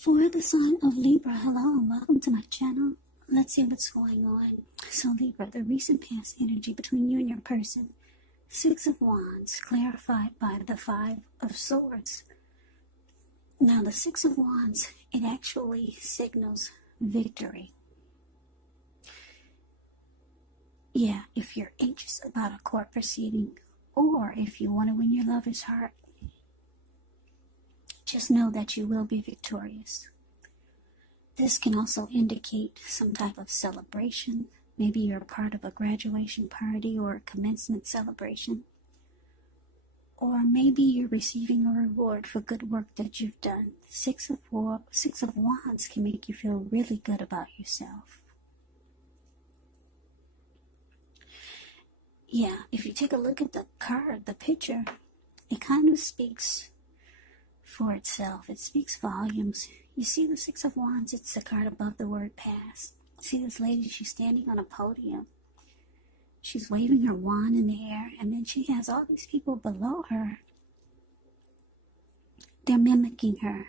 For the sign of Libra, hello and welcome to my channel. Let's see what's going on. So Libra, the recent past energy between you and your person. Six of Wands, clarified by the Five of Swords. Now the Six of Wands, it actually signals victory. Yeah, if you're anxious about a court proceeding, or if you want to win your lover's heart, just know that you will be victorious. This can also indicate some type of celebration. Maybe you're a part of a graduation party or a commencement celebration. Or maybe you're receiving a reward for good work that you've done. Six of Wands can make you feel really good about yourself. Yeah, if you take a look at the card, the picture, it kind of speaks for itself. It speaks volumes. You see the Six of Wands, it's the card above the word past. See this lady, she's standing on a podium. She's waving her wand in the air, and then she has all these people below her. They're mimicking her.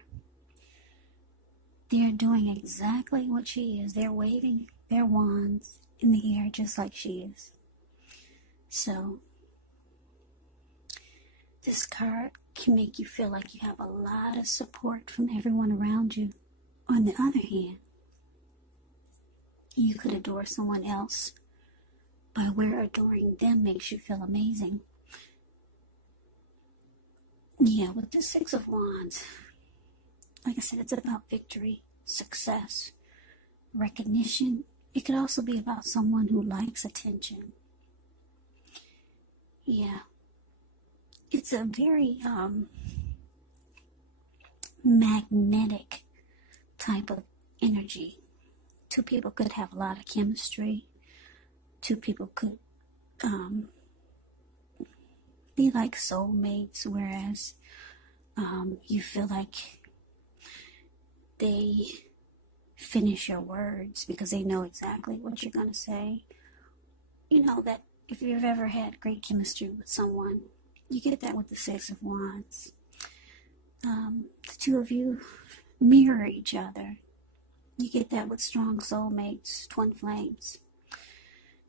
They're doing exactly what she is. They're waving their wands in the air just like she is. So, this card can make you feel like you have a lot of support from everyone around you. On the other hand, you could adore someone else by where adoring them makes you feel amazing. Yeah, with the Six of Wands, like I said, it's about victory, success, recognition. It could also be about someone who likes attention. Yeah. It's a very magnetic type of energy. Two people could have a lot of chemistry. Two people could be like soulmates, whereas you feel like they finish your words because they know exactly what you're going to say. You know that if you've ever had great chemistry with someone, you get that with the Six of Wands. The two of you mirror each other. You get that with strong soulmates, twin flames.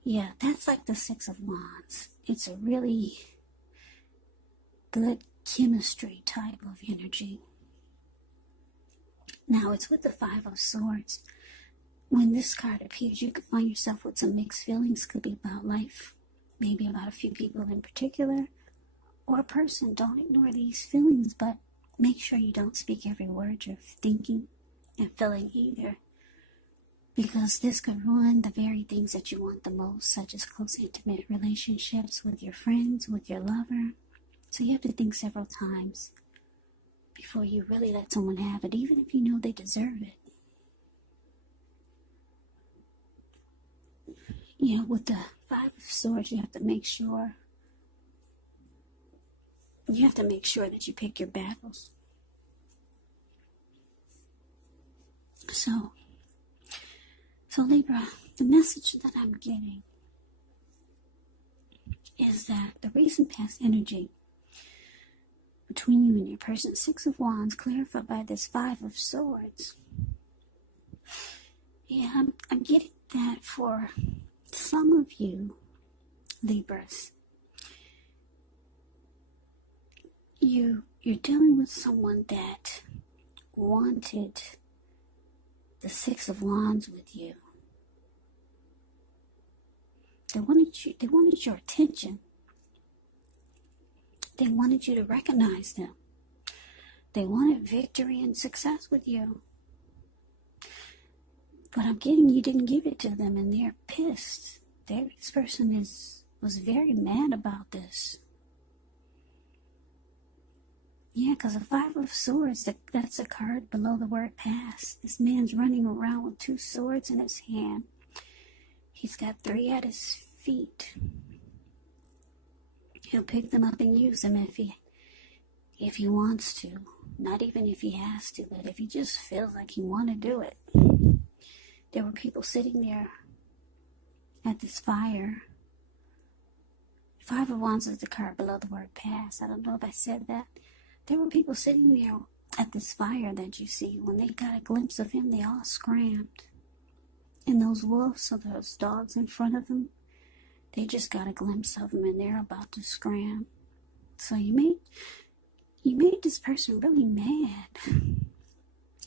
Yeah, that's like the Six of Wands. It's a really good chemistry type of energy. Now, it's with the Five of Swords. When this card appears, you could find yourself with some mixed feelings. Could be about life, maybe about a few people in particular, or a person. Don't ignore these feelings, but make sure you don't speak every word you're thinking and feeling either, because this could ruin the very things that you want the most, such as close, intimate relationships with your friends, with your lover. So you have to think several times before you really let someone have it, even if you know they deserve it. Yeah, with the Five of Swords, you have to make sure that you pick your battles. So Libra, the message that I'm getting is that the recent past energy between you and your person, Six of Wands, clarified by this Five of Swords. Yeah, I'm getting that for some of you, Libras. You're dealing with someone that wanted the Six of Wands with you. They wanted your attention. They wanted you to recognize them. They wanted victory and success with you. But I'm getting you didn't give it to them, and they're pissed. This person was very mad about this. Yeah, because the Five of Swords, that's a card below the word past. This man's running around with two swords in his hand. He's got three at his feet. He'll pick them up and use them if he wants to. Not even if he has to, but if he just feels like he want to do it. There were people sitting there at this fire. Five of Wands is the card below the word past. I don't know if I said that. There were people sitting there at this fire that you see. When they got a glimpse of him, they all scrammed. And those wolves, or those dogs in front of them, they just got a glimpse of him and they're about to scram. So you made this person really mad.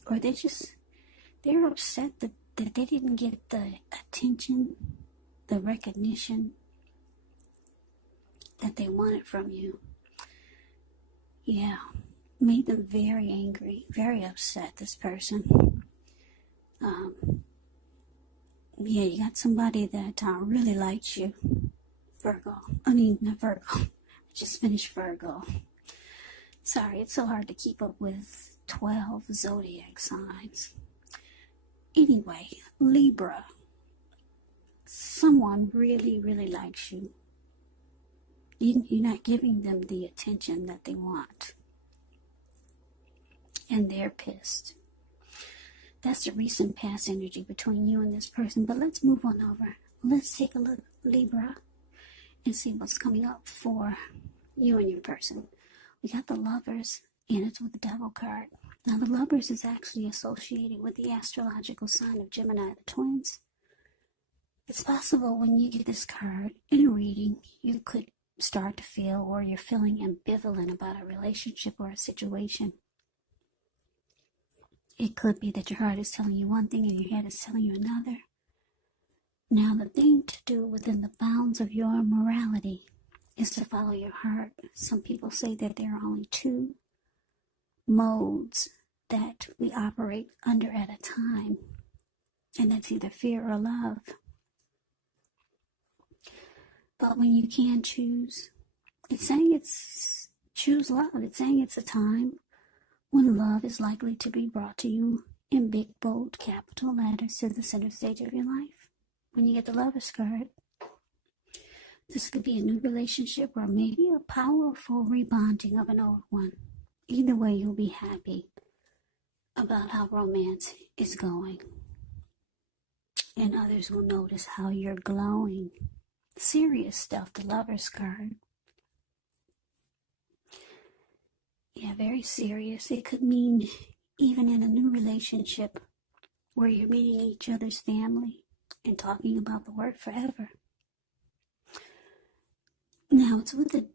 Or they're upset that they didn't get the attention, the recognition that they wanted from you. Yeah, made them very angry, very upset, this person. Yeah, you got somebody that really likes you, Virgo. Not Virgo. I just finished Virgo. Sorry, it's so hard to keep up with 12 zodiac signs. Anyway, Libra. Someone really, really likes you. You're not giving them the attention that they want. And they're pissed. That's the recent past energy between you and this person. But let's move on over. Let's take a look, Libra, and see what's coming up for you and your person. We got the Lovers, and it's with the Devil card. Now, the Lovers is actually associated with the astrological sign of Gemini, the twins. It's possible when you get this card in a reading, you could start to feel, or you're feeling ambivalent about a relationship or a situation. It could be that your heart is telling you one thing and your head is telling you another. Now, the thing to do within the bounds of your morality is to follow your heart. Some people say that there are only two modes that we operate under at a time, and that's either fear or love. But when you can choose, it's saying choose love. It's saying it's a time when love is likely to be brought to you in big, bold, capital letters to the center stage of your life. When you get the Lovers card, this could be a new relationship or maybe a powerful rebonding of an old one. Either way, you'll be happy about how romance is going. And others will notice how you're glowing. Serious stuff, the Lovers card. Yeah, very serious. It could mean even in a new relationship where you're meeting each other's family and talking about the word forever. Now, it's with the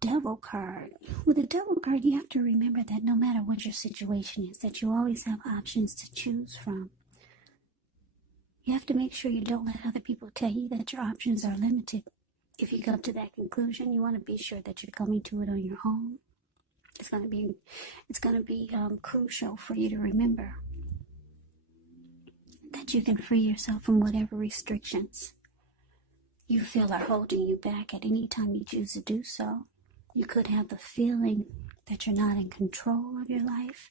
Devil card. With the Devil card, you have to remember that no matter what your situation is, that you always have options to choose from. You have to make sure you don't let other people tell you that your options are limited. If you come to that conclusion, you want to be sure that you're coming to it on your own. It's going to be crucial for you to remember that you can free yourself from whatever restrictions you feel are holding you back at any time you choose to do so. You could have the feeling that you're not in control of your life.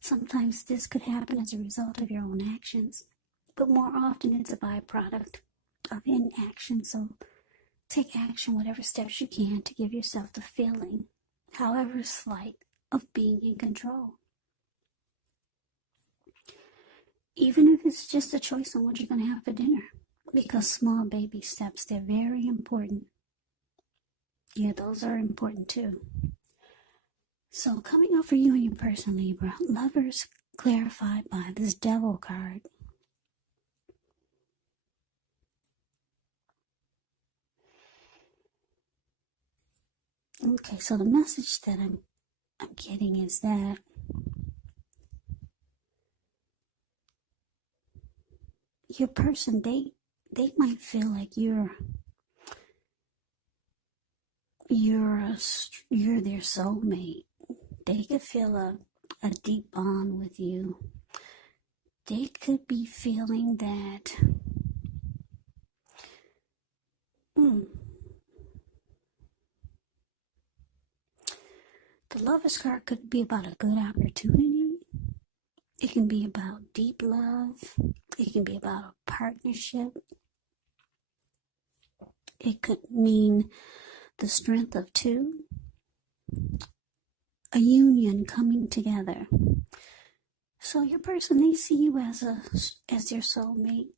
Sometimes this could happen as a result of your own actions, but more often it's a byproduct of inaction. So take action, whatever steps you can, to give yourself the feeling, however slight, of being in control. Even if it's just a choice on what you're going to have for dinner. Because small baby steps, they're very important. Yeah, those are important too. So coming up for you and your person, Libra, Lovers clarified by this Devil card. Okay, so the message that I'm getting is that your person, they might feel like you're their soulmate. They could feel a deep bond with you. They could be feeling that the Lovers card could be about a good opportunity. It can be about deep love. It can be about a partnership. It could mean the strength of two, a union coming together. So your person, they see you as their soulmate.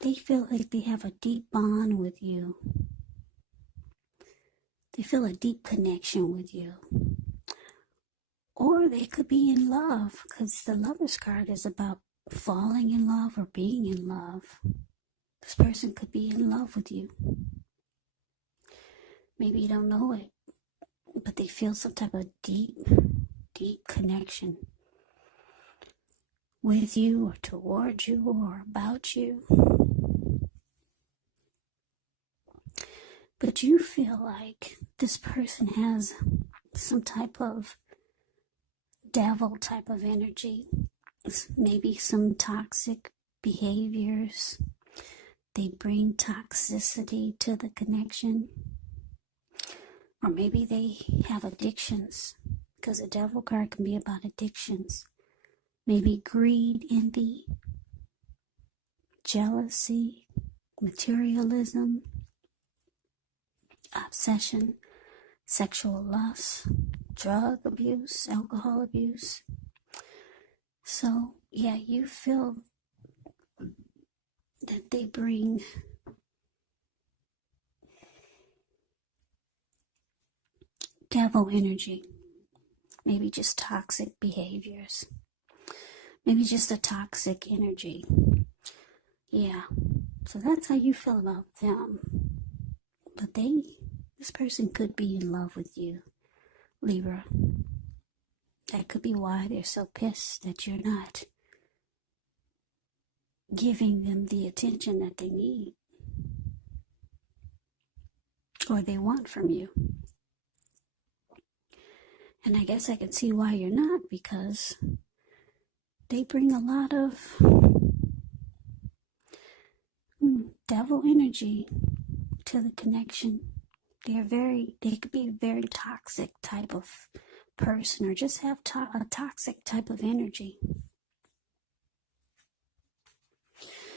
They feel like they have a deep bond with you. They feel a deep connection with you. Or they could be in love, because the Lover's card is about falling in love or being in love. This person could be in love with you. Maybe you don't know it, but they feel some type of deep connection with you or towards you or about you. But you feel like this person has some type of devil type of energy, maybe some toxic behaviors. They bring toxicity to the connection. Or maybe they have addictions, because a devil card can be about addictions. Maybe greed, envy, jealousy, materialism, obsession, sexual lust, drug abuse, alcohol abuse. So, yeah, you feel that they bring devil energy. Maybe just toxic behaviors. Maybe just a toxic energy. Yeah. So that's how you feel about them. But this person could be in love with you, Libra. That could be why they're so pissed that you're not giving them the attention that they need or they want from you. And I guess I can see why you're not, because they bring a lot of devil energy to the connection. They could be a very toxic type of person, or just have a toxic type of energy.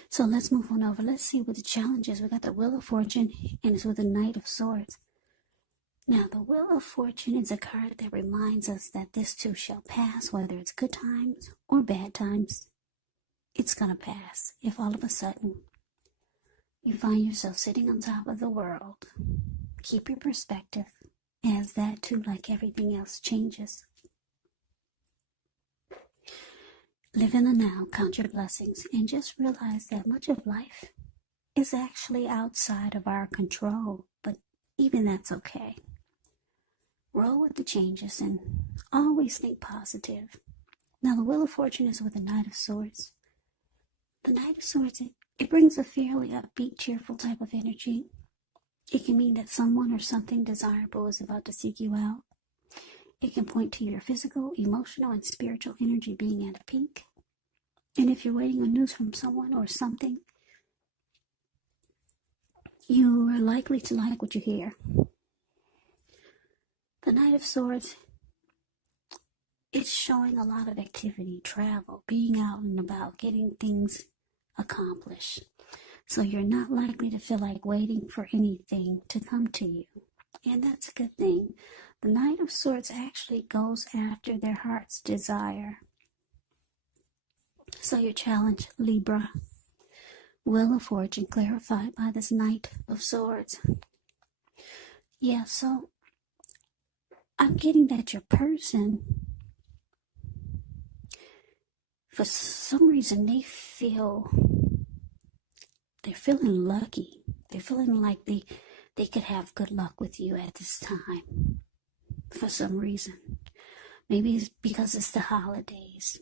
So let's move on over. Let's see what the challenge is. We got the Wheel of Fortune, and it's with the Knight of Swords. Now, the Wheel of Fortune is a card that reminds us that this too shall pass, whether it's good times or bad times. It's going to pass. If all of a sudden you find yourself sitting on top of the world, keep your perspective, as that too, like everything else, changes. Live in the now, count your blessings, and just realize that much of life is actually outside of our control, but even that's okay. Roll with the changes and always think positive. Now, the Wheel of Fortune is with the Knight of Swords. The Knight of Swords, it brings a fairly upbeat, cheerful type of energy. It can mean that someone or something desirable is about to seek you out. It can point to your physical, emotional, and spiritual energy being at a peak. And if you're waiting on news from someone or something, you are likely to like what you hear. The Knight of Swords, it's showing a lot of activity, travel, being out and about, getting things accomplished. So you're not likely to feel like waiting for anything to come to you. And that's a good thing. The Knight of Swords actually goes after their heart's desire. So your challenge, Libra. Wheel of Fortune clarified by this Knight of Swords. Yeah, so I'm getting that your person, for some reason, they're feeling lucky. They're feeling like they could have good luck with you at this time for some reason. Maybe it's because it's the holidays.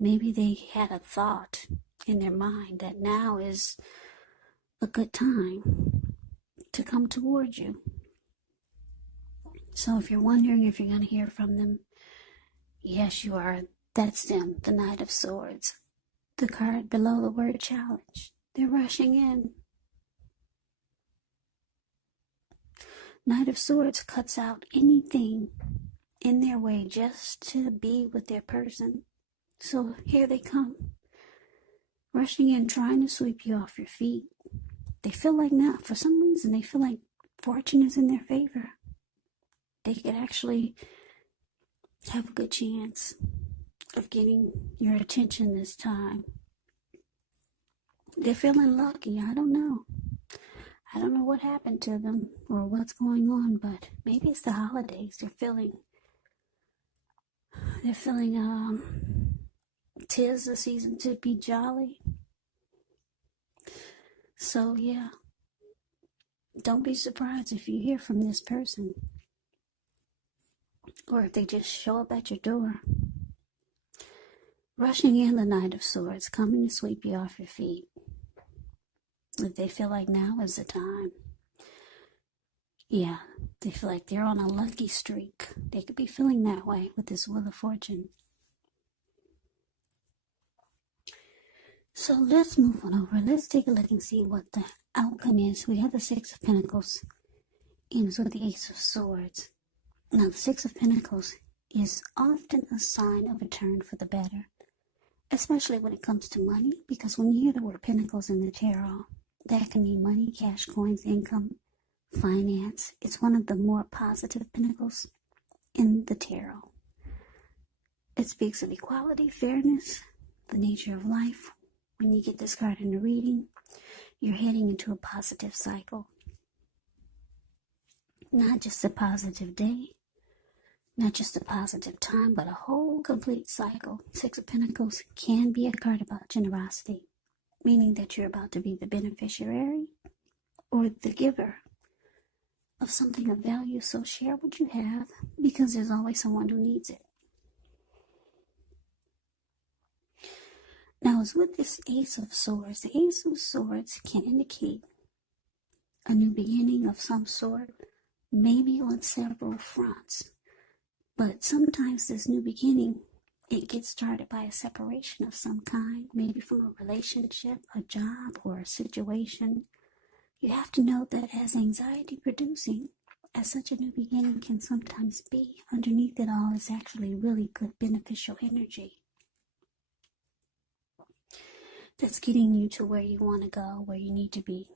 Maybe they had a thought in their mind that now is a good time to come toward you. So if you're wondering if you're going to hear from them, yes, you are. That's them, the Knight of Swords. The card below the word challenge. They're rushing in. Knight of Swords cuts out anything in their way just to be with their person. So here they come, rushing in, trying to sweep you off your feet. They feel like now, for some reason, they feel like fortune is in their favor. They could actually have a good chance of getting your attention this time. They're feeling lucky. I don't know. I don't know what happened to them or what's going on, but maybe it's the holidays. They're feeling They're feeling 'tis the season to be jolly. So yeah, don't be surprised if you hear from this person, or if they just show up at your door. Rushing in the Knight of Swords, coming to sweep you off your feet. If they feel like now is the time. Yeah, they feel like they're on a lucky streak. They could be feeling that way with this Wheel of Fortune. So let's move on over. Let's take a look and see what the outcome is. We have the Six of Pentacles ends with the Ace of Swords. Now, the Six of Pentacles is often a sign of a turn for the better, especially when it comes to money, because when you hear the word Pentacles in the tarot, that can mean money, cash, coins, income, finance. It's one of the more positive pentacles in the tarot. It speaks of equality, fairness, the nature of life. When you get this card in the reading, you're heading into a positive cycle. Not just a positive day, not just a positive time, but a whole complete cycle. Six of Pentacles can be a card about generosity, meaning that you're about to be the beneficiary or the giver of something of value. So share what you have, because there's always someone who needs it. Now, as with this Ace of Swords, the Ace of Swords can indicate a new beginning of some sort, maybe on several fronts. But sometimes this new beginning, it gets started by a separation of some kind, maybe from a relationship, a job, or a situation. You have to know that as anxiety producing as such a new beginning can sometimes be, underneath it all is actually really good beneficial energy that's getting you to where you want to go, where you need to be.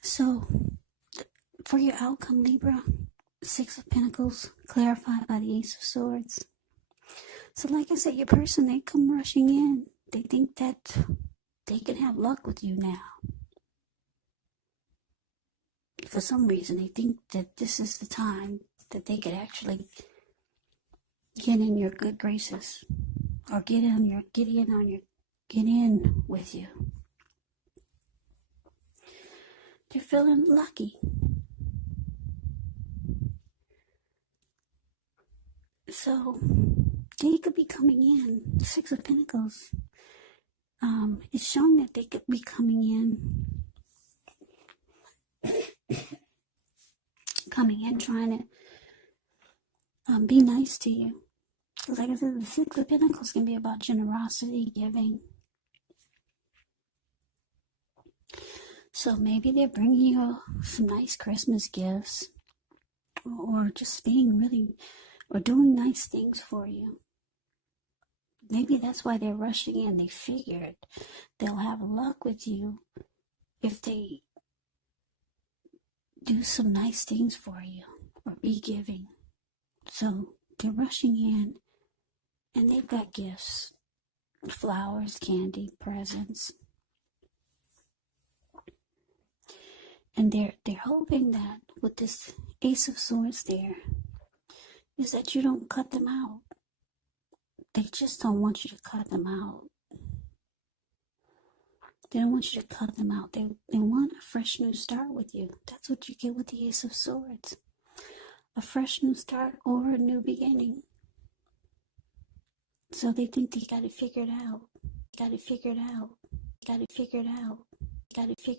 So, for your outcome, Libra, Six of Pentacles, clarified by the Ace of Swords. So like I said, your person, they come rushing in. They think that they can have luck with you now. For some reason, they think that this is the time that they could actually get in your good graces, or get in with you. They're feeling lucky. So they could be coming in. Six of Pentacles. It's showing that they could be coming in trying to be nice to you. Like I said, the Six of Pentacles can be about generosity, giving. So maybe they're bringing you some nice Christmas gifts, or just being really, or doing nice things for you. Maybe that's why they're rushing in. They figured they'll have luck with you if they do some nice things for you or be giving. So they're rushing in, and they've got gifts, flowers, candy, presents. And they're hoping that with this Ace of Swords there, is that you don't cut them out. They just don't want you to cut them out. They don't want you to cut them out. They want a fresh new start with you. That's what you get with the Ace of Swords. A fresh new start or a new beginning. So they think they got it figured out. Got it figured out. Got it figured out. Got it figured